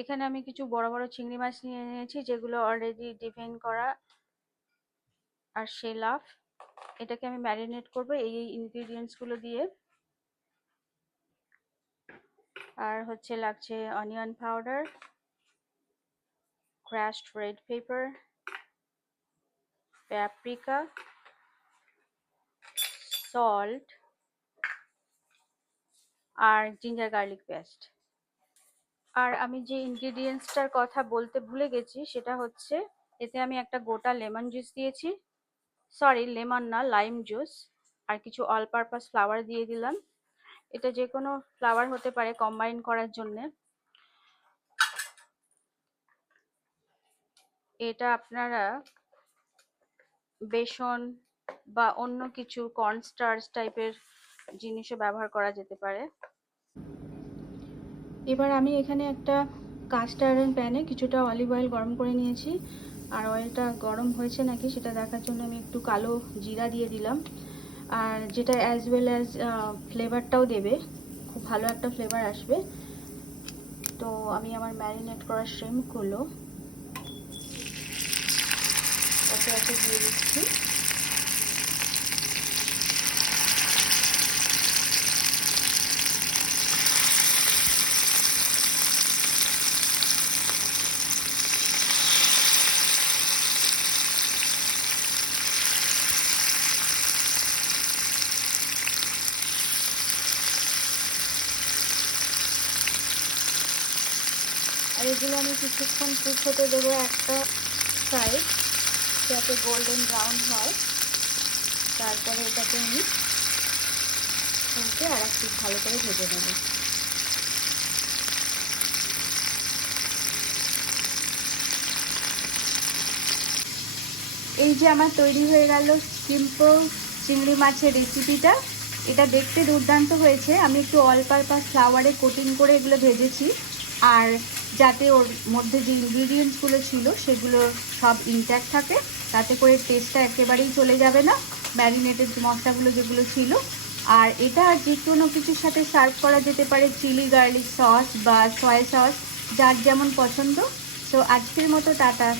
এখানে আমি কিছু বড় বড় চিংড়ি মাছ নিয়ে নিয়েছি, যেগুলো অলরেডি ডিভেন করা আর শেলাফ। এটাকে আমি ম্যারিনেট করব এই ইনগ্রিডিয়েন্টস গুলো দিয়ে। আর হচ্ছে লাগছে onion powder, crushed red pepper, paprika, salt আর জিঞ্জার গার্লিক পেস্ট। আর আমি যে ইনগ্রিডিয়েন্টসটার কথা বলতে ভুলে গেছি সেটা হচ্ছে, এতে আমি একটা গোটা লেমন জুস দিয়েছি, সরি লেমন না, লাইম জুস। আর কিছু অল পারপাস ফ্লাওয়ার দিয়ে দিলাম। এটা যে কোনো ফ্লাওয়ার হতে পারে কম্বাইন করার জন্যে। এটা আপনারা বেসন বা অন্য কিছু কর্নস্টার্চ টাইপের জিনিসও ব্যবহার করা যেতে পারে। এবার আমি এখানে একটা কাস্ট আয়রন প্যানে কিছুটা অলিভ অয়েল গরম করে নিয়েছি। আর অয়েলটা গরম হয়েছে নাকি সেটা দেখার জন্য আমি একটু কালো জিরা দিয়ে দিলাম। আর যেটা অ্যাজ ওয়েল অ্যাজ ফ্লেভারটাও দেবে, খুব ভালো একটা ফ্লেভার আসবে। তো আমি আমার ম্যারিনেট করা শ্রিম্পগুলো একে একে দিয়ে দিচ্ছি। আর এগুলো আমি কিছুক্ষণ কুক হতে দেবো একটা সাইড, যাতে গোল্ডেন ব্রাউন হয়। তারপরে এটাকে আমি উল্টে আর একটু ভালো করে ভেজে নেব। এই যে আমার তৈরি হয়ে গেল সিম্পল চিংড়ি মাছের রেসিপিটা। এটা দেখতে দুর্দান্ত হয়েছে। আমি একটু অল পারপাস ফ্লাওয়ারে কোটিং করে এগুলো ভেজেছি, আর যাতে ওর মধ্যে যে ইনগ্রিডিয়েন্টসগুলো ছিল সেগুলো সব ইনট্যাক্ট থাকে, তাতে করে টেস্টটা একেবারেই চলে যাবে না, ম্যারিনেটেড মশলাগুলো যেগুলো ছিল। আর এটা যে কোনো কিছুর সাথে সার্ভ করা যেতে পারে, চিলি গার্লিক সস বা সয়া সস, যার যেমন পছন্দ। তো আজকের মতো টাটা।